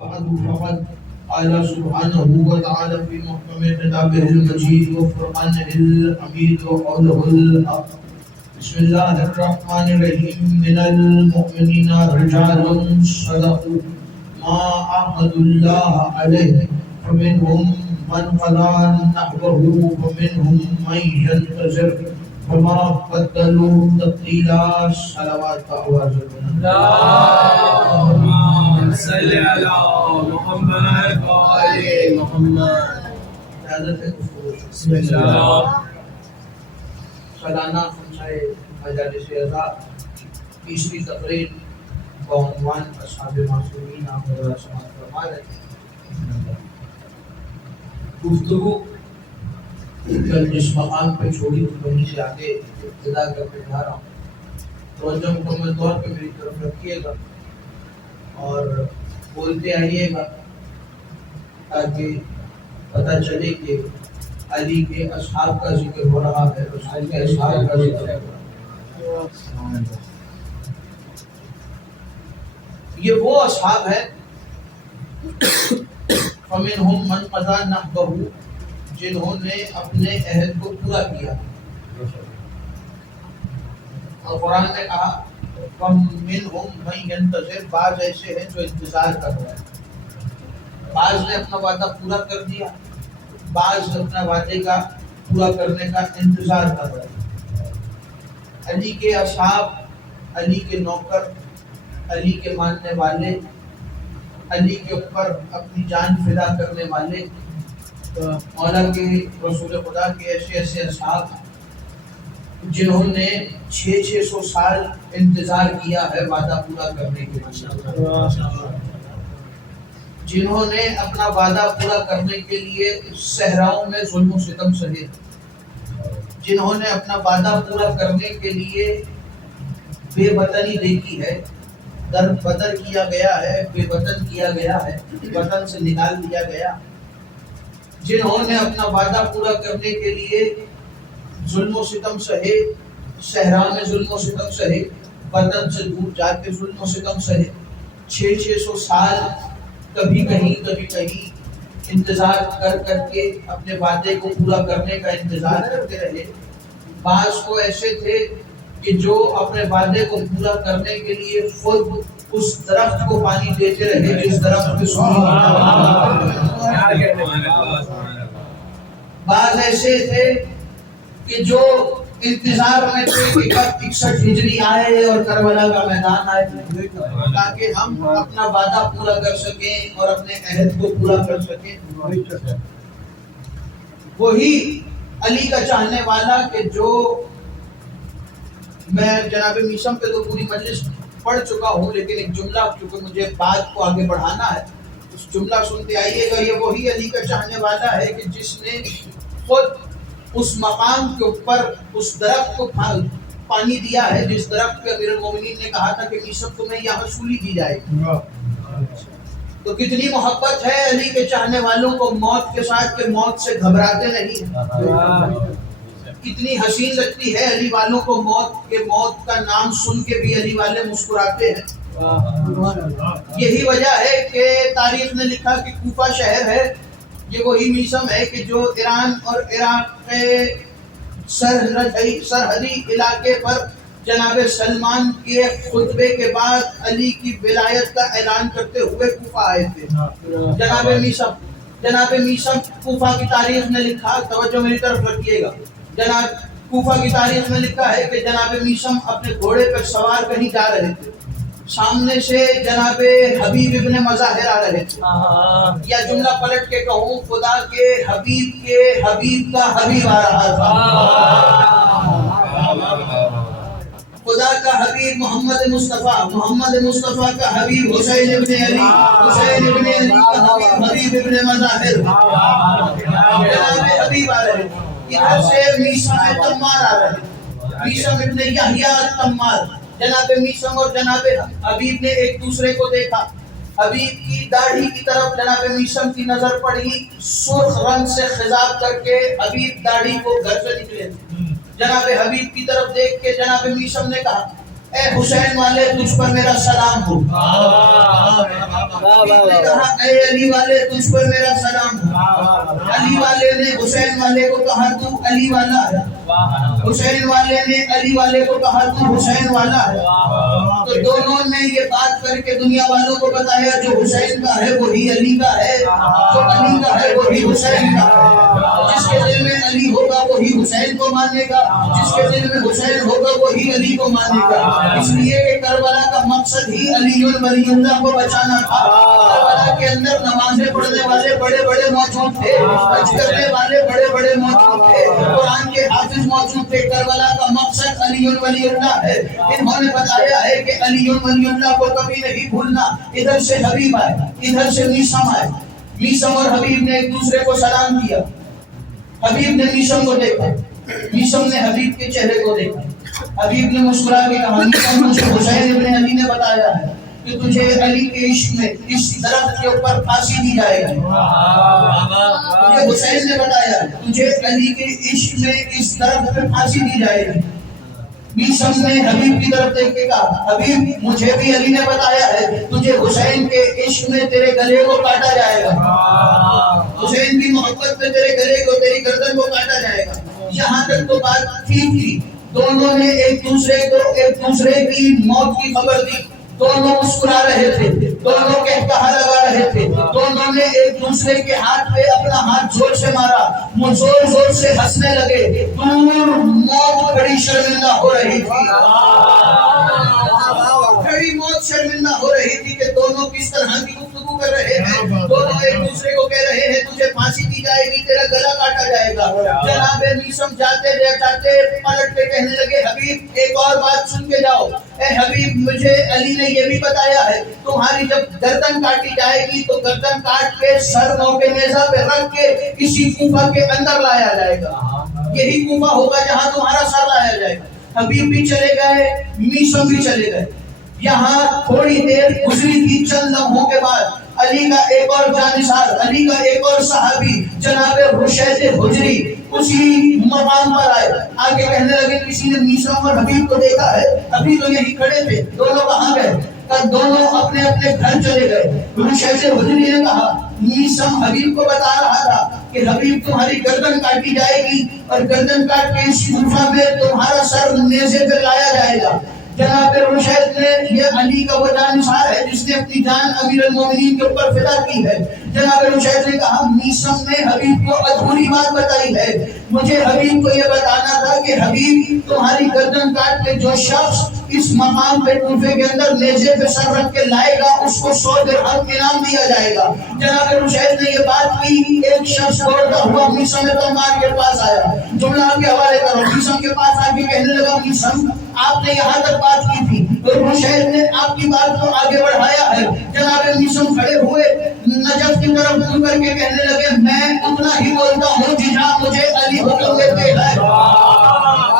بعد فقد قال سبحانه وتعالى في محكم كتابه المجيد وفرقانه الحميد وقوله الحق بسم الله الرحمن الرحيم من المؤمنين رجال صدقوا ما عاهدوا الله عليه فمنهم من قضى نحبه ومنهم من ينتظر وما بدلوا تبديلا صلوات اللهم صل على محمد وآل محمد. بسم اللہ. سالانہ خمسۂ مجالس اعزاز 20ویں تقریب بعنوان اصحاب معصومین آپ حضرات سماعت فرما رہے ہیں. گفتگو کل جس مقام پہ چھوڑی تھی وہیں سے آگے ابتدا کرنے جا رہا ہوں. توجہ مکمل طور پہ میری طرف رکھیے گا اور بولتے آئیے گا تاکہ پتہ چلے کہ علی کے اصحاب کا ذکر ہو رہا ہے، رسول کے اصحاب کا ذکر ہو رہا ہے. یہ وہ اصحاب ہے فَمِنْهُمْ مَنْ قَضَى نَحْبَهُ جنہوں نے اپنے عہد کو پورا کیا. اور قرآن نے کہا فَمِنْهُمْ مَنْ يَنْتَظِرُ بعض ایسے ہیں جو انتظار کر رہے ہیں. بعض نے اپنا وعدہ پورا کر دیا، بعض اپنا وعدے کا پورا کرنے کا انتظار کر رہے ہیں. علی کے اصحاب، علی کے نوکر، علی کے ماننے والے، علی کے اوپر اپنی جان فدا کرنے والے، مولا کے رسول خدا کے ایسے ایسے اصحاب جنہوں نے 600 سال انتظار کیا ہے وعدہ پورا کرنے کے لیے، جنہوں نے اپنا وعدہ پورا کرنے کے لیے صحراؤں میں ظلم و ستم سہے، جنہوں نے اپنا وعدہ پورا کرنے کے لیے بے وطنی دیکھی ہے، در بدر کیا گیا ہے، بے وطن کیا گیا ہے، وطن سے نکال دیا گیا، جنہوں نے اپنا وعدہ پورا کرنے کے لیے ظلم و ستم سہے، صحرا میں ظلم و ستم سہے، وطن سے دور جا کے ظلم و ستم سہے، 600 سال کبھی کہیں کبھی کہیں انتظار کر کر کے اپنے وعدے کو پورا کرنے کا انتظار کرتے رہے. بعض کو ایسے تھے کہ جو اپنے وعدے کو پورا کرنے کے لیے خود اس درخت کو پانی دیتے رہے جس درخت پہ سونے. بعض ایسے تھے کہ جو انتظار میں تھے کہ کب 61 ہجری آئے اور کربلا کا میدان آئے تاکہ ہم اپنا وعدہ پورا کر سکیں اور اپنے عہد کو پورا کر سکیں. وہی علی کا چاہنے والا کہ جو میں جناب میثم پہ تو پوری مجلس پڑھ چکا ہوں، لیکن ایک جملہ چونکہ مجھے بات کو آگے بڑھانا ہے، اس جملہ سنتے آئیے گا. یہ وہی علی کا چاہنے والا ہے کہ جس نے خود اس مقام کے اوپر اس درخت کو پانی دیا ہے جس درخت پہ امیر المومنین نے کہا تھا کہ میثم تمہیں یہاں سولی دی جائے. تو کتنی محبت ہے علی کے چاہنے والوں کو موت کے ساتھ کہ موت سے گھبراتے نہیں. کتنی حسین لگتی ہے علی والوں کو موت کے، موت کا نام سن کے بھی علی والے مسکراتے ہیں. یہی وجہ ہے کہ تاریخ نے لکھا کہ کوفہ شہر ہے، یہ وہی میثم ہے کہ جو ایران اور عراق کے سرحدی علاقے پر جناب سلمان کے خطبے کے بعد علی کی ولایت کا اعلان کرتے ہوئے کوفہ آئے تھے. جناب میثم کوفہ کی تاریخ نے لکھا، توجہ میری طرف رکھیے گا، جناب کوفہ کی تاریخ میں لکھا ہے کہ جناب میثم اپنے گھوڑے پر سوار کہیں جا رہے تھے، سامنے سے جناب حبیب ابن مظاہر آ رہے تھے. یا جملہ پلٹ کے کہوں، خدا کے حبیب کا حبیب آ رہا تھا. خدا کا حبیب محمد مصطفیٰ کا حبیب حسین ابن علی کا حبیب ابن مظاہر جناب حبیب آ رہے تھے. ادھر سے میثم تمار آ رہے تھے، میثم ابن یحییٰ تمار. جناب میثم اور جناب حبیب نے ایک دوسرے کو دیکھا. حبیب کی داڑھی کی طرف جناب میثم کی نظر پڑی، سرخ رنگ سے خضاب کر کے حبیب داڑھی کو گھر سے نکلے. جناب حبیب کی طرف دیکھ کے جناب میثم نے کہا اے حسین والے تجھ پر میرا سلام ہو. حبیب نے کہا اے علی والے تجھ پر میرا سلام ہو. علی والے نے حسین والے کو کہا تو علی والا ہے. حسین والے نے علی والے کو کہا تو حسین والا ہے. تو دونوں نے یہ بات کر کے دنیا والوں کو بتایا جو حسین کا ہے وہی علی کا ہے, جو علی کا ہے وہی حسین کا ہے. جس کے دل میں علی ہوگا وہی حسین کو مانے گا, جس کے دل میں حسین ہوگا وہی علی کو مانے گا. اس لیے کہ کربلا کا مقصد ہی علی ولی اللہ کو بچانا تھا. کربلا کے اندر نمازیں پڑھنے والے بڑے بڑے موجود تھے, حج کرنے والے بڑے بڑے موجود تھے, قرآن کے حافظ موجود تھے. کربلا کا مقصد علی ولی اللہ ہے. انہوں نے بتایا ہے کہ علی ولی اللہ کو کبھی نہیں بھولنا. ادھر سے حبیب آئے, ادھر سے میثم آئے. میثم اور حبیب نے ایک دوسرے کو سلام کیا. حبیب نے میثم کو دیکھا, میثم نے حبیب کے چہرے کو دیکھا. حبیب نے مسکرا کے کہا میثم مجھے حسین ابن علی نے بتایا ہے کہ تجھے علی کے عشق میں اس درخت کے اوپر پھانسی دی جائے گی. مجھے حسین نے بتایا تجھے علی کے عشق میں اس درخت پہ پھانسی دی جائے گی. میثم نے حبیب کی طرف دیکھ کے کہا حبیب مجھے بھی علی نے بتایا ہے تجھے حسین کے عشق میں تیرے گلے کو کاٹا جائے گا. حسین کی محبت میں تیرے گلے کو, تیری گردن کو کاٹا جائے گا. یہاں تک تو بات ٹھیک تھی. دونوں نے ایک دوسرے کی موت کی خبر دی. دونوں مسکرا رہے تھے, دونوں کہا لگا رہے تھے. دونوں نے ایک دوسرے کے ہاتھ پہ اپنا ہاتھ زور سے مارا, زور زور سے ہنسنے لگے. دور موت بڑی شرمندہ ہو رہی تھی, بڑی موت شرمندہ ہو رہی تھی کہ دونوں کس طرح کی گفتگو کر رہے ہیں. دونوں ایک دوسرے کو کہہ رہے ہیں تجھے پھانسی دی جائے گی, تیرا گلا کاٹا جائے گا. جناب میثم جاتے پلٹ کے کہنے لگے حبیب ایک اور بات سن کے جاؤ. اے حبیب مجھے علی نے یہ بھی بتایا ہے تمہاری جب گردن کاٹی جائے گی تو گردن کاٹ کے سر نو کے نیزہ پہ رکھ کے کسی کوفہ کے اندر لایا جائے گا. یہی کوفہ ہوگا جہاں تمہارا سر لایا جائے گا. حبیب بھی چلے گئے, میثم بھی چلے گئے. یہاں تھوڑی دیر گزری تھی, چند لمحوں کے بعد علی کا ایک اور جانثار, علی کا ایک اور صحابی جناب رشید حجری اسی مقام پر آئے. آگے کہنے لگے کسی نے میثم اور حبیب کو دیکھا ہے, ابھی تو یہی کھڑے تھے, دونوں کہاں گئے؟ دونوں اپنے اپنے گھر چلے گئے. رشید حجری نے کہا میثم حبیب کو بتا رہا تھا کہ حبیب تمہاری گردن کاٹی جائے گی اور گردن کاٹ کے اس کوفہ میں تمہارا سر نیزے پہ لایا جائے گا. جناب رشید نے, یہ علی کا وہ جانثار ہے جس نے اپنی جان امیر المومنین کے اوپر فدا کی ہے. جناب رشید نے کہا میثم نے حبیب کو ادھوری بات بتائی ہے. مجھے حبیب کو یہ بتانا تھا کہ حبیب تمہاری گردن کاٹ کے جو شخص اس مقام پہ کوفے کے اندر نیزے پہ سر رکھ کے لائے گا اس کو 100 درہم انعام دیا جائے گا. جناب رشید نے یہ بات کی. ایک شخص دوڑتا ہوا میثم تمام کے پاس آیا. جملہ آپ کے حوالے کرو. میثم کے پاس آ کے کہنے لگا میثم آپ نے یہاں تک بات کی تھی, رشید نے آپ کی بات کو آگے بڑھایا ہے. جناب میثم کھڑے ہوئے نجف کی طرف منہ کر کے کہنے لگے میں اتنا ہی بولتا ہوں جتنا مجھے علی حکم دیتے ہیں.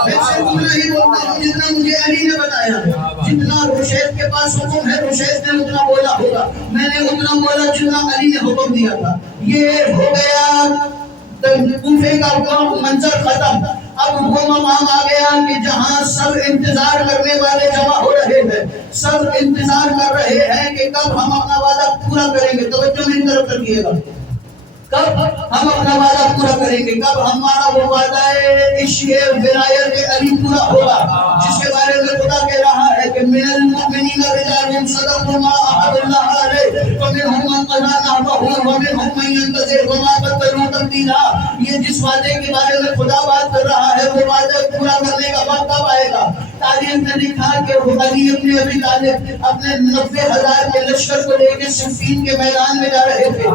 میں صرف اتنا ہی بولتا ہوں جتنا مجھے علی نے بتایا. جتنا رشید کے پاس حکم ہے رشید نے اتنا بولا ہوگا, میں نے اتنا بولا جتنا علی نے حکم دیا تھا. یہ ہو گیا کوفے کا منظر ختم. اب وہ مقام آ گیا کہ جہاں سب انتظار کرنے والے جمع ہو رہے ہیں, سب انتظار کر رہے ہیں کہ کب ہم اپنا وعدہ پورا کریں گے. توجہ میری طرف کریے گا, کب ہم اپنا وعدہ پورا کریں گے, کب ہمارا وہ وعدہ عشق ولایت علی پورا ہوگا جس کے بارے میں خدا کہہ رہا ہے کہ من المؤمنین رجال صدقوا ما عاهدوا الله علیہ ومنهم من قضى نحبه ومنهم من ينتظر وما بدلوا تبدیلا. یہ جس وعدے کے بارے میں خدا بات کر رہا ہے وہ وعدہ پورا کرنے کا وقت کب آئے گا. تاریخ نے لکھا کہ علی ابن ابی طالب اپنے 90,000 کے لشکر کو لے کے صفین کے میدان میں جا رہے تھے.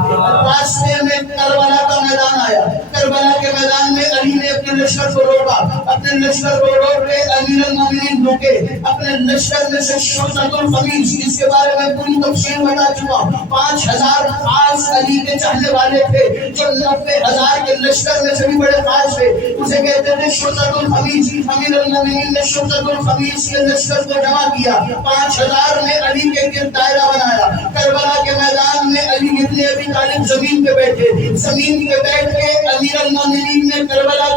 راستے میں کربلا کا میدان آیا. کربلا کے میدان میں علی نے اپنے لشکر کو روکا. اپنے لشکر کو روک کے امیر المومنین رکے. اپنے لشکر میں سے شوشت الخمیس جس کے بارے میں پوری تفصیل بتا چکا ہوں, 5,000 خاص علی کے چاہنے والے تھے جو 90,000 کے لشکر میں سے بھی بڑے خاص تھے. اسے کہتے تھے شوشت الخمیس. امیر المومنین نے شوشت الخمیس کے لشکر کو جمع کیا. 5,000 میں علی کے گرد دائرہ بنایا. کربلا کے میدان میں علی ابن ابی طالب زمین پہ بیٹھے. زمین پہ بیٹھ کے امیر المومنین نے کربلا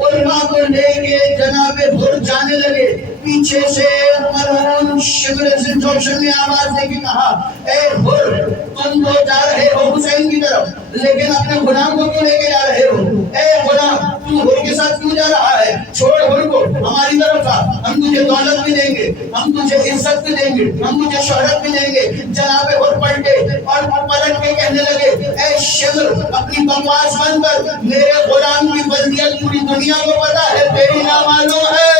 عروا کو لے کے جناب ہر جانے لگے. پیچھے سے مرحوم شمر جوشن نے آواز دے کے کہا اے ہر تم تو جا رہے ہو حسین کی طرف لیکن اپنے غلام کو کیوں لے کے جا رہے ہو؟ اے غلام تو ہر کے ساتھ کیوں جا رہا ہے؟ چھوڑ ہر کو ہماری طرف آ, ہم تجھے دولت بھی دیں گے, ہم تجھے عزت بھی دیں گے, ہم تجھے شہرت بھی دیں گے. جناب ہر پلٹے اور پلٹ کے کہنے لگے اے شمر اپنی بکواس بند کر, میرے غلام کی بلدیت پوری دنیا کو پتا ہے, تیری نہ معلوم ہے.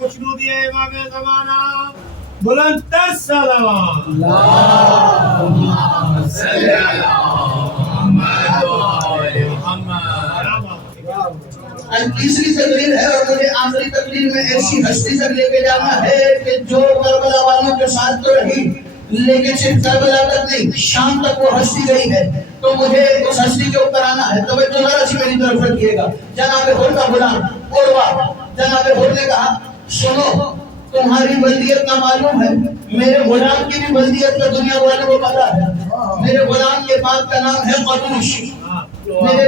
کچھ نو دیے امام زمانہ بلند تر سلام. اللهم صل على محمد وآل محمد. تیسری تقریر ہے اور مجھے آخری تقریر میں ایسی ہستی تک لے کے جانا ہے کہ جو کربلا والوں کے ساتھ تو رہی لیکن صرف کربلا تک نہیں, شام تک وہ ہستی گئی ہے, تو مجھے اس ہستی کے اوپر آنا ہے. توجہ ذرا سی میری طرف رکھیے گا. جناب ہر کا غلام عروا, جناب ہر نے کہا سنو تمہاری بلدیت کا معلوم ہے, میرے غلام کی بھی بلدیت کا دنیا والوں کو پتا ہے. میرے غلام کے باپ کا نام ہے قدوش, میرے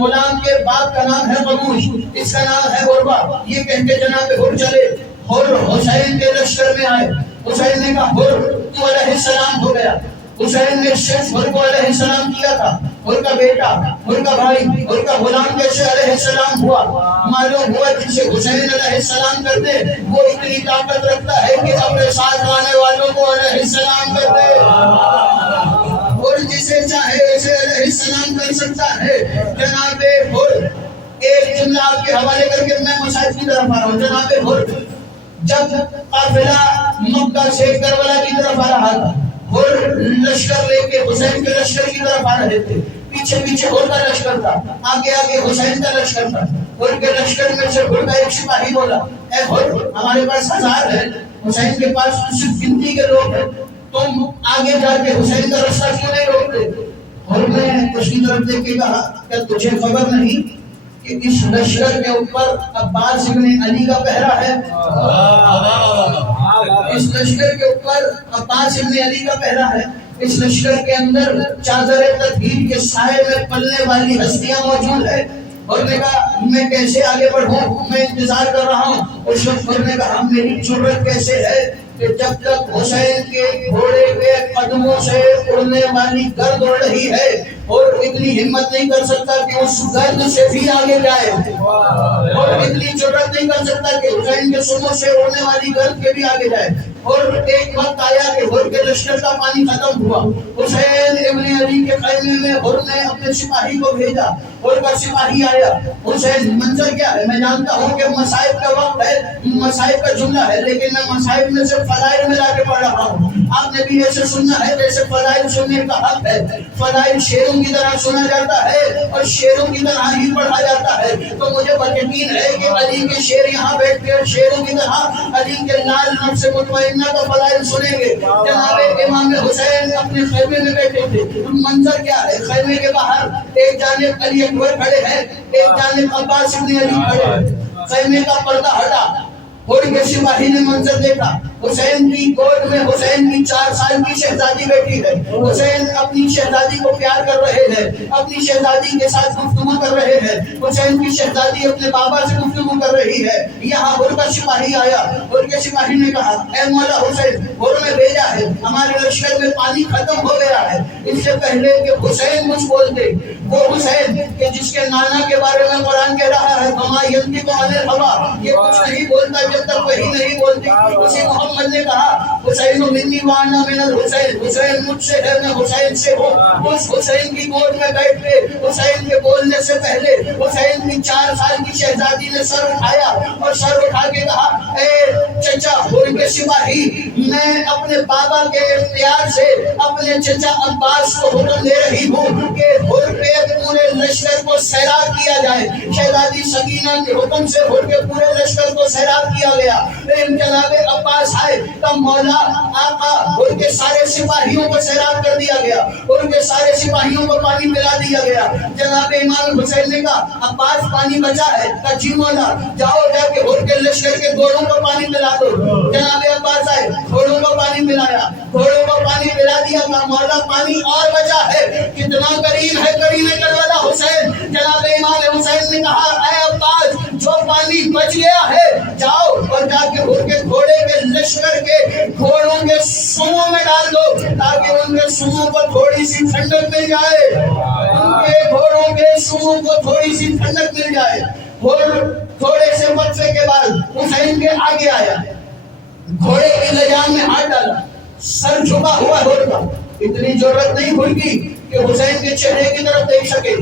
غلام کے باپ کا نام ہے قدوش, اس کا نام ہے عروا. یہ کہہ کے جناب ہر چلے. ہر حسین کے لشکر میں آئے. حسین نے کہا ہر تو علیہ السلام ہو گیا. حسین نے صرف ہر کو علیہ السلام کیا تھا, ہر کا بیٹا, ہر کا بھائی, ہر کا غلام کیسے علیہ السلام ہوا؟ معلوم ہوا جسے حسین علیہ السلام کرتے وہ اتنی طاقت رکھتا ہے کہ اپنے ساتھ آنے والوں کو علیہ السلام کرتے, اور جسے چاہے اسے علیہ السلام کر سکتا ہے. جناب ہر ایک جملہ آپ کے حوالے کر کے میں مصاحف کی طرف آ رہا ہوں. جناب ہر جب قافلہ مکہ سے کربلا کی طرف آ رہا تھا, ہر لشکر لے کے حسین کے لشکر کی طرف آ رہے تھے. پیچھے پیچھے ہر کا لشکر تھا, آگے آگے حسین کا لشکر تھا. ہر کے لشکر میں سے ہر کا ایک سپاہی بولا اے ہر ہمارے پاس 1000 ہے, حسین کے پاس صرف گنتی کے لوگ ہیں, تم آگے جا کے حسین کا راستہ کیوں نہیں روکتے؟ ہر نے اس کی طرف دیکھ کے کہا کہ تجھے خبر نہیں کہ اس لشکر کے اوپر عباس ابن علی کا پہرا ہے؟ اس لشکر کے اوپر عباس ابن علی کا پہرا ہے. اس لشکر کے اندر چادر تطہیر کے سائے میں پلنے والی ہستیاں موجود ہیں. اور نے کہا میں کیسے آگے بڑھوں, میں انتظار کر رہا ہوں. اس وقت اور نے کہا میری ضرورت کیسے ہے کہ جب تک حسین کے گھوڑے کے قدموں سے اڑنے والی گرد اڑ رہی ہے اور اتنی ہمت نہیں کر سکتا کہ اس گرد سے بھی آگے جائے, اور اتنی ضرورت نہیں کر سکتا کہ حسین کے سموں سے اڑنے والی گرد کے بھی آگے جائے. اور ایک وقت آیا کہ ہر کے لشکر کا پانی ختم ہوا. حسین ابن علی کے خیمے میں ہر نے اپنے سپاہی کو بھیجا. ہر کا سپاہی آیا. حسین منظر کیا ہے؟ میں جانتا ہوں کہ مصائب کا وقت ہے, مصائب کا جملہ ہے, لیکن میں مصائب میں سے فضائل میں لا کے پڑھ رہا ہوں. آپ نے بھی ایسے سننا ہے جیسے فضائل سننے کا حق ہے. فضائل شیروں کی طرح سنا جاتا ہے اور شیروں کی طرح ہی پڑھا جاتا ہے. تو مجھے یقین ہے کہ علی کے شیر یہاں بیٹھ کے شیروں کی طرح علی کے لال نفس سے مطمئنہ کا فضائل سنیں گے. جناب امام حسین اپنے خیمے میں بیٹھے تھے. منظر کیا ہے؟ خیمے کے باہر ایک جانب علی اکبر کھڑے ہیں, ایک جانب عباس ابن علی کھڑے ہیں. خیمے کا پردہ ہٹا, ہر کے سپاہی نے منظر دیکھا. حسین کی گود میں حسین کی 4 سال کی شہزادی بیٹھی ہے. حسین اپنی شہزادی کو پیار کر رہے ہیں, اپنی شہزادی کے ساتھ گفتگو کر رہے ہیں. حسین کی شہزادی اپنے بابا سے گفتگو کر رہی ہے. یہاں ہر کا سپاہی آیا. ہر کے سپاہی نے کہا اے مولا حسین, ہر میں بھیجا ہے, ہمارے لشکر میں پانی ختم ہو گیا ہے. اس سے پہلے کہ حسین مجھ بولتے, وہ حسین کہ جس کے نانا کے بارے میں قرآن کہہ رہا ہے وما ینطق عن الہوی, یہ کچھ نہیں بولتا جب تک وہی نہیں بولتی. اسی محمد نے کہا حسین منی وانا من الحسین, حسین مجھ سے ہے, میں حسین سے ہوں. اس حسین کی گود میں بیٹھ کے حسین کے بولنے سے پہلے حسین کی 4 سال کی شہزادی نے سر اٹھایا اور سر اٹھا کے کہا اے چچا ہر کے سپاہی, میں اپنے بابا کے اختیار سے اپنے چچا عباس کو حکم دے رہی ہوں کہ ہر کے پورے لشکر کو سیراب کیا جائے. شہزادی سکینہ کے حکم سے ہر کے پورے لشکر کو سیراب کیا گیا. جناب عباس آئے تب مولا آقا ان کے سارے سپاہیوں کو سیراب کر دیا گیا, ان کے سارے سپاہیوں کو پانی پلا دیا گیا. جناب امام حسین نے کہا عباس پانی بچا ہے. کہا جی مولا, جاؤ جا کے ان کے لشکر کے گھوڑوں کو پانی پلا دو. جناب عباس آئے, گھوڑوں کو پانی پلایا, گھوڑوں کو پانی پلا دیا. کہا مولا پانی اور بچا ہے. کتنا کریم ہے کریم کربلا حسین. جناب امام حسین نے کہا اے عباس, جو پانی بچ گیا ہے جاؤ اور جا کے ان کے گھوڑے کے لشکر کے گھوڑوں کے سوؤں میں ڈال دو تاکہ ان کے سوؤں کو تھوڑی سی ٹھنڈک مل جائے. ان کے گھوڑوں کے سوؤں کو تھوڑی سی ٹھنڈک مل جائے. اور تھوڑے سے وقفے کے بعد حسین کے آگے آیا, گھوڑے کی لجام میں ہاتھ ڈالا, سر جھکا ہوا ہوتا. اتنی ضرورت نہیں ہوئی کہ حسین کے چہرے کی طرف دیکھ سکے.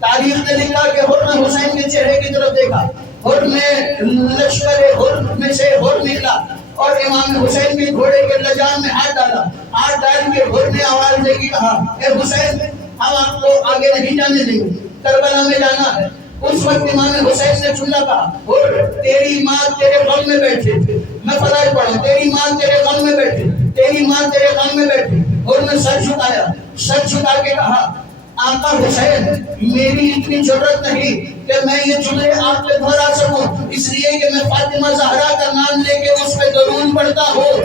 تاریخ نے لکھا کہ ہر نے حسین کے چہرے کی طرف دیکھا. ہر میں لشکر ہر میں سے ہر نکلا اور امام حسین کے گھوڑے کے لجام میں ہاتھ ڈالا. ہاتھ ڈال کے ہر نے آواز دے کے کہا اے حسین, ہم آپ کو آگے نہیں جانے دیں گے, کربلا میں جانا ہے. اس وقت امام حسین نے جملہ کہا ہر, تیری ماں تیرے غم میں بیٹھے. میں فرائض پڑھوں, تیری ماں تیرے غم میں بیٹھے, تیری ماں تیرے غم میں بیٹھے. اور نے سر جھکایا, سر جھکا کے کہا آقا حسین, میری اتنی ضرورت نہیں کہ میں یہ جملے آپ پہ دہرا سکوں, اس لیے کہ میں فاطمہ زہرا کا نام لے کے اس پہ درود پڑھتا ہوں.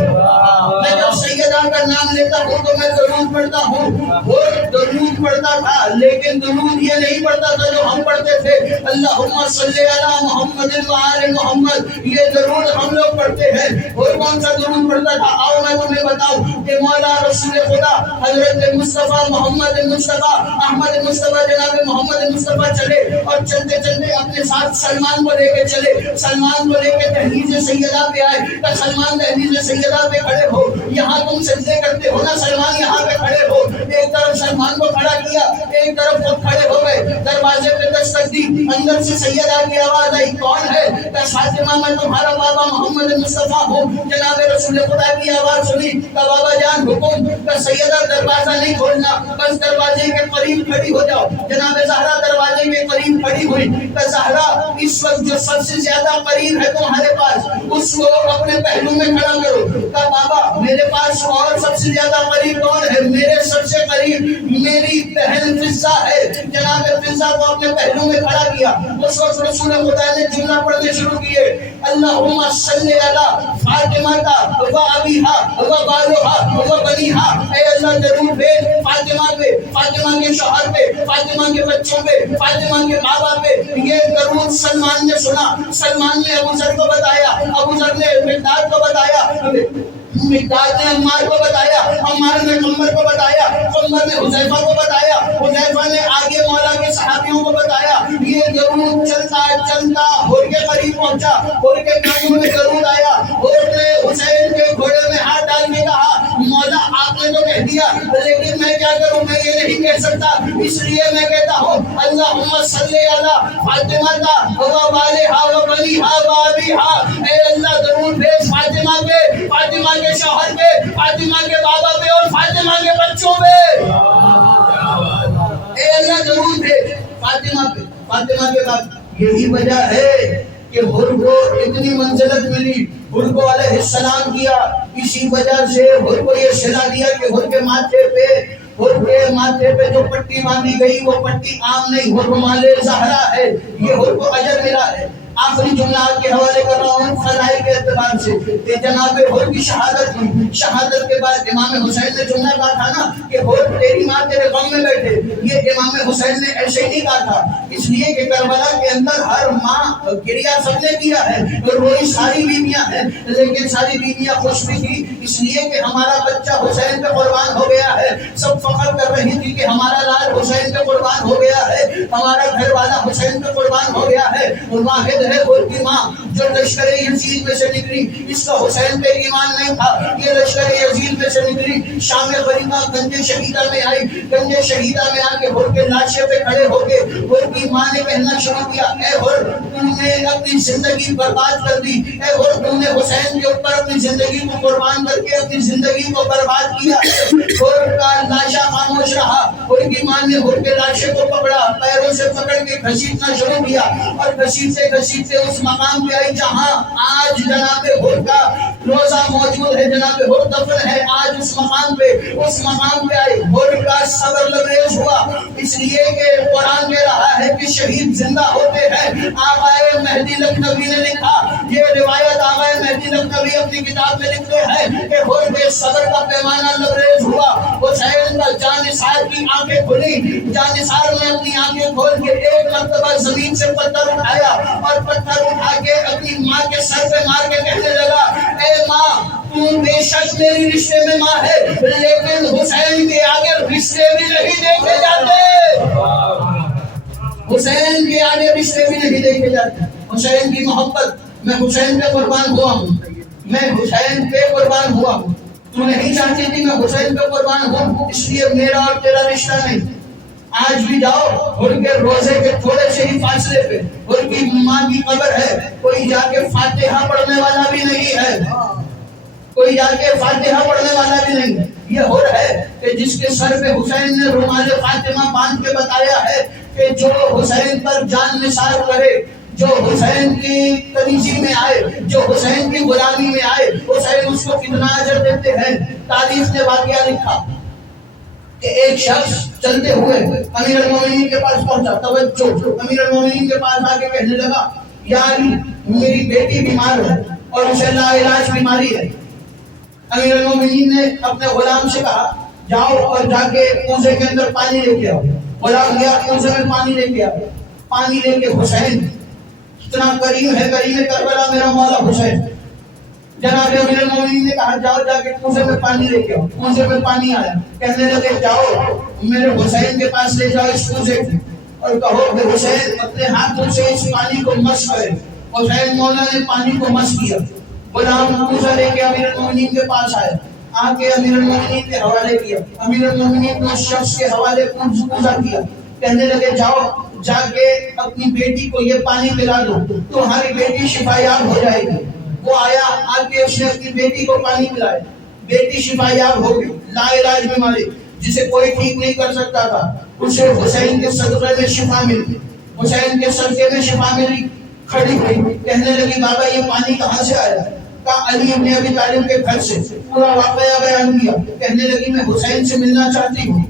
میں جب سیدہ کا نام لیتا ہوں تو میں درود پڑھتا ہوں. وہ درود پڑھتا تھا لیکن درود یہ نہیں پڑھتا تھا جو ہم پڑھتے تھے, اللہم صلی علی محمد و آل محمد. یہ درود ہم لوگ پڑھتے ہیں. اور کون سا درود پڑھتا تھا آؤ میں تمہیں بتاؤں کہ مولا رسول خدا حضرت مصطفیٰ محمد مصطفیٰ احمد مصطفیٰ جناب محمد مصطفیٰ چلے اور چلتے چلتے اپنے ساتھ سلمان کو لے کے چلے. سلمان کو لے کے دہلیز سیدہ پہ آئے. کہ سلمان دہلیز سیدہ پہ کھڑے ہو, یہاں تم سجدے کرتے ہو نا, سلمان یہاں پہ کھڑے ہو. ایک طرف سلمان کو کھڑا کیا, ایک طرف خود کھڑے ہو گئے. دروازے پہ دستک دی, اندر سے سیدہ کی آواز آئی, کون ہے؟ کہ فاطمہ, میں تمہارا بابا محمد مصطفیٰ ہوں. جناب رسول خدا کی آواز سنی. کہ بابا جان حکم. کہ سیدہ دروازہ نہیں کھولنا, بس دروازے کے قریب کھڑی ہو جاؤ. جناب زہرا دروازے کے قریب کھڑی ہوئی. کہ زہرا, اس وقت جو سب سے زیادہ قریب ہے تمہارے پاس, اس کو اپنے پہلو میں کھڑا کرو. کہ بابا میرے پاس اور سب سے زیادہ قریب کون ہے؟ میرے سب سے قریب میری بہن فضہ ہے. جناب فضہ کو اپنے پہلو میں کھڑا کیا. اس وقت رسول خدا نے جملہ پڑھنے شروع کیے, اللہم صلی علی فاطمہ و ابیہا و بالہا و بنیہا. اے اللہ درود بھیج فاطمہ پہ, فاطمہ کے شوہر پہ, فاطمہ کے بچوں پہ, فاطمہ کے بابا پہ. یہ درود سلمان نے سنا. سلمان نے ابو ذر کو بتایا, ابو ذر نے مقداد کو بتایا, مقداد نے عمار کو بتایا, عمار نے قمر کو بتایا, قمر نے حذیفہ کو بتایا, حذیفہ نے آگے مولا کے صحابیوں کو بتایا. یہ درود چلتا چلتا ہور کے قریب پہنچا, ہور کے کانوں میں درود آیا. ہور نے حسین کے گھوڑے میں ہاتھ ڈال کے کہا مولا آپ نے تو کہہ دیا لیکن میں کیا کروں, میں یہ نہیں کہہ سکتا, اس لیے میں کہتا ہوں اللہم صلی علی فاطمہ و بالہا و بنیہا و ابیہا. اے اللہ درود بھیج فاطمہ پہ, فاطمہ کے شوہر پہ, فاطمہ کے بابا پہ اور فاطمہ کے بچوں پہ. اے اللہ درود بھیج فاطمہ پہ, فاطمہ کے بعد. یہی وجہ ہے کہ ہر کو اتنی منزلت ملی, ہر کو علیہ السلام کیا. اسی وجہ سے ہر کو یہ صلہ دیا کہ ہر کے ماتھے پہ, ہر کے ماتھے پہ جو پٹی باندھی گئی وہ پٹی عام نہیں, ہر مال زہرا ہے. یہ ہر کو اجر ملا ہے. آخری جملہ کے حوالے کر رہا ہوں فضائل کے اعتبار سے. کہ جناب ہر کی شہادت ہوئی. شہادت کے بعد امام حسین نے جملہ کہا تھا نا کہ ہر تیری ماں تیرے غم میں بیٹھے. یہ امام حسین نے ایسے ہی نہیں کہا تھا, اس لیے کہ کربلا کے اندر ہر ماں گریا سب نے کیا ہے, روئی ساری بیویاں ہیں, لیکن ساری بیویاں خوش بھی تھی اس لیے کہ ہمارا بچہ حسین پہ قربان ہو گیا ہے. سب فخر کر رہی تھی کہ ہمارا لال حسین پہ قربان ہو گیا ہے, ہمارا گھر والا حسین پہ قربان ہو گیا ہے. واحد ہے وہ کی ماں جو لشکر یزید میں سے نکلی. اس کا حسین پہ ایمان نہیں تھا, یہ لشکر یزید میں سے نکلی, شام غریبہ گنج شہیدہ میں آئی. گنج شہیدہ میں آ کے ہر کے لاشے پہ کھڑے ہو کے ہر کی ماں نے کہنا شروع کیا, اے ہر تم نے اپنی زندگی برباد کر دی, اے ہر تم نے حسین کے اوپر اپنی زندگی کو قربان کر کر کے اپنی زندگی کو برباد کیا. ہر کا لاشا خاموش رہا. ہر کی ماں نے ہر کے لاشے کو پکڑا, پیروں سے پکڑ کے گھسیٹنا شروع کیا اور گھسیٹتے گھسیٹتے اس مقام پہ آئی جہاں آج جناب ہر کا روزہ موجود ہے, جناب ہر دفن ہے آج اس مقام پہ. اس مقام پہ آئی, ہر کا صبر لبریز ہوا, اس لیے کہ قرآن کہہ رہا ہے کہ شہید زندہ ہوتے ہیں. آقائے مہدی لکھنوی نے لکھا, یہ روایت آقائے مہدی لکھنوی اپنی کتاب میں لکھتے ہیں کہ ہر کے صبر کا پیمانہ لبریز ہوا. حسین کا جانثار کی آنکھیں کھلی, جانثار نے اپنی آنکھیں کھول کے ایک مرتبہ زمین سے پتھر اٹھایا اور پتھر اٹھا کے اپنی ماں کے سر پہ مار کے کہنے لگا, اے ماں تو بے شک میری رشتے میں ماں ہے, لیکن حسین کے آگے رشتے بھی نہیں دیکھے جاتے. حسین کے آگے رشتے بھی نہیں دیکھے جاتے. حسین کی محبت, میں حسین پہ قربان ہوا ہوں, میں حسین پہ قربان ہوا ہوں. تو نہیں چاہتی تھی میں حسین پہ قربان ہوں, اس لیے میرا اور تیرا رشتہ نہیں. آج بھی جاؤ ان کے روزے کے تھوڑے سے ہی فاصلے پہ ان کی ماں کی قبر ہے, کوئی جا کے فاتحہ پڑھنے والا بھی نہیں ہے, کوئی جا کے فاتحہ پڑھنے والا بھی نہیں ہے. یہ ہو رہا ہے کہ جس کے سر پہ حسین نے رومال فاطمہ باندھ کے بتایا ہے کہ جو حسین پر جان نثار کرے, جو حسین کی کنیزی میں آئے, جو حسین کی غلامی میں آئے, حسین اس کو کتنا اجر دیتے ہیں. تاریخ نے واقعہ لکھا کہ ایک شخص چلتے ہوئے امیر المومنین کے پاس پہنچا. توجہ, امیر المومنین کے پاس آ کے کہنے لگا, یا علی میری بیٹی بیمار ہے اور اسے لا علاج بیماری ہے. امیر المومنین نے اپنے غلام سے کہا, جاؤ اور جا کے کوزے کے اندر پانی لے کے آؤ. غلام گیا, کوزے میں پانی لے کے آؤ. پانی لے کے حسین اتنا کریم ہے, کریم کربلا میرا مولا حسین. جناب امیر المومنین نے کہا, جاؤ جا کے کوزے میں پانی لے کے آؤ. کوزے میں پانی آیا, کہنے لگے جاؤ میرے حسین کے پاس لے جاؤ اس کوزے کو اور کہو کہ حسین اپنے ہاتھوں سے اس پانی کو مس کرے. حسین مولا نے پانی کو مس کیا. غلام کوزہ لے کے امیر المومنین کے پاس آیا, آ کے امیر المومنین کے حوالے کیا. امیر المومنین نے اس شخص کے حوالے کوزہ کیا, کہنے لگے جاؤ جا کے اپنی بیٹی کو یہ پانی پلا دو, تمہاری بیٹی شفا یاب ہو جائے گی. وہ آیا, آ کے اس نے اپنی بیٹی کو پانی پلایا, بیٹی شفا یاب ہو گئی. لا علاج بیماری جسے کوئی ٹھیک نہیں کر سکتا تھا, اسے حسین کے صدقے میں شفا ملی, حسین کے صدقے میں شفا ملی. کھڑی ہوئی کہنے لگی, بابا یہ پانی کہاں سے آیا؟ کہا علی ابن ابی طالب کے گھر سے. پورا واقعہ بیان کیا. کہنے لگی میں حسین سے ملنا چاہتی ہوں,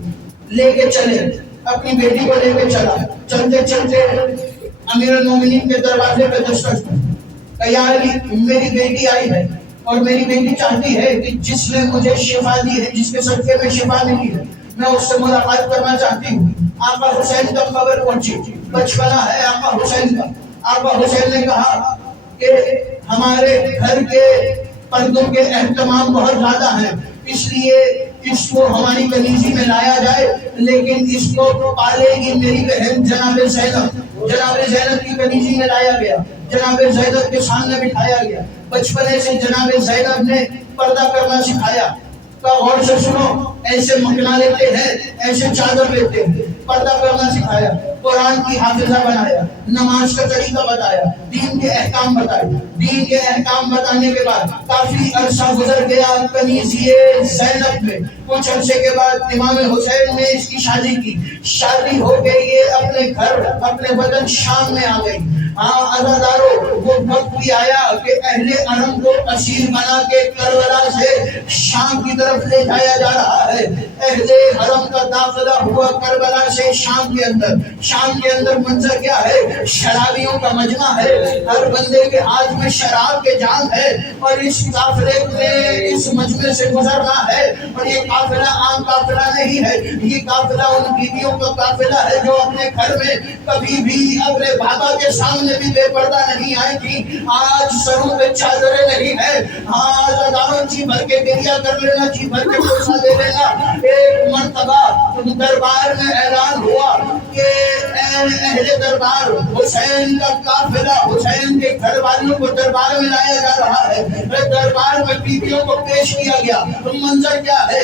لے کے چلے. اپنی بیٹی کو لے کے چلا. چلتے چلتے امیر المومنین کے دروازے پہ دستک کہ یا علی میری بیٹی آئی ہے اور میری بیٹی چاہتی ہے کہ جس نے مجھے شفا دی ہے, جس کے صدقے میں شفا ملی ہے, میں اس سے ملاقات کرنا چاہتی ہوں. آقا حسین کا خبر پہنچی, بچپنا ہے آقا حسین کا. آقا حسین نے کہا کہ ہمارے گھر کے پردوں کے اہتمام بہت زیادہ ہیں, اس لیے اس کو ہماری کنیزی میں لایا جائے, لیکن اس کو پالے گی میری بہن جناب زینب. جناب زینب کی کنیزی میں لایا گیا, جناب زینب کے سامنے بٹھایا گیا. بچپنے سے جناب زینب نے پردہ کرنا سکھایا. غور سے سنو, ایسے مکنا لیتے ہیں, ایسے چادر لیتے ہیں. پردہ کرنا سکھایا, قرآن کی حافظہ بنایا, نماز کا طریقہ بتایا, دین کے احکام بتائے. دین کے احکام بتانے کے بعد کافی عرصہ گزر گیا کنیزی زینب میں. کچھ عرصے کے بعد امام حسین نے اس کی شادی کی. شادی ہو گئی, یہ اپنے گھر اپنے وطن شام میں آ گئی. ہاں عزادارو, وہ وقت بھی آیا کہ اہل حرم کو اسیر بنا کے کربلا سے شام کی طرف لے جایا جا رہا ہے. اہل حرم کا داخلہ ہوا کربلا سے شام کے اندر. شام کے اندر منظر کیا ہے؟ شرابیوں کا مجمع ہے, ہر بندے کے ہاتھ میں شراب کے جام ہے اور اس قافلے میں اس مجمع سے گزرنا ہے. اور یہ قافلہ عام قافلہ نہیں ہے, یہ قافلہ ان بیویوں کا قافلہ ہے جو اپنے گھر میں کبھی بھی اپنے بابا کے سامنے بھی بے پردہ نہیں آئی تھی. آج سروں پہ چادریں نہیں ہے. آج اداروں جی بھر کے گریا کر لینا, جی بھر کے پیسہ دے لینا. ایک مرتبہ دربار میں اعلان ہوا کہ اہل دربار حسین کا قافلہ حسین کے گھر والوں کو دربار میں لایا جا رہا ہے. دربار میں بیویوں کو پیش کیا گیا. منظر کیا ہے؟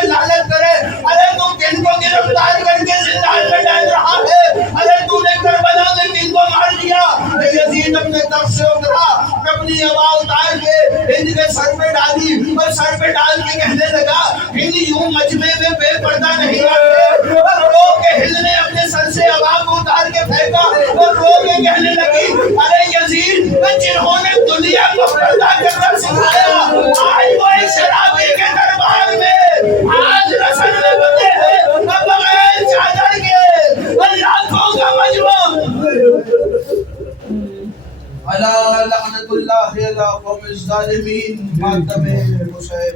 پہ لعنت کرے. ارے تو کن کو گرفتار کر کے زندان میں ڈال رہا ہے؟ ارے تو نے کربلا میں کن کو مار دیا؟ یزید اپنے طرف سے اترا, اپنی ابا اتار کے ہند کے سر پہ ڈالی اور سر پہ ڈال کے کہنے لگا ہند یوں مجمع میں بے پردہ نہیں آتے. اور رو کے ہند نے اپنے سر سے ابا کو اتار کے پھینکا اور رو کے کہنے لگی ارے یزید جنہوں نے دنیا کو پردہ کرنا سکھایا آج وہ ایک شرابی کے دربار میں آج رسل میں بندے ہیں بغیر چادر کے اور لاکھوں کا مجمع. الا لعنت اللہ علی قوم الظالمین. ماتم حسین.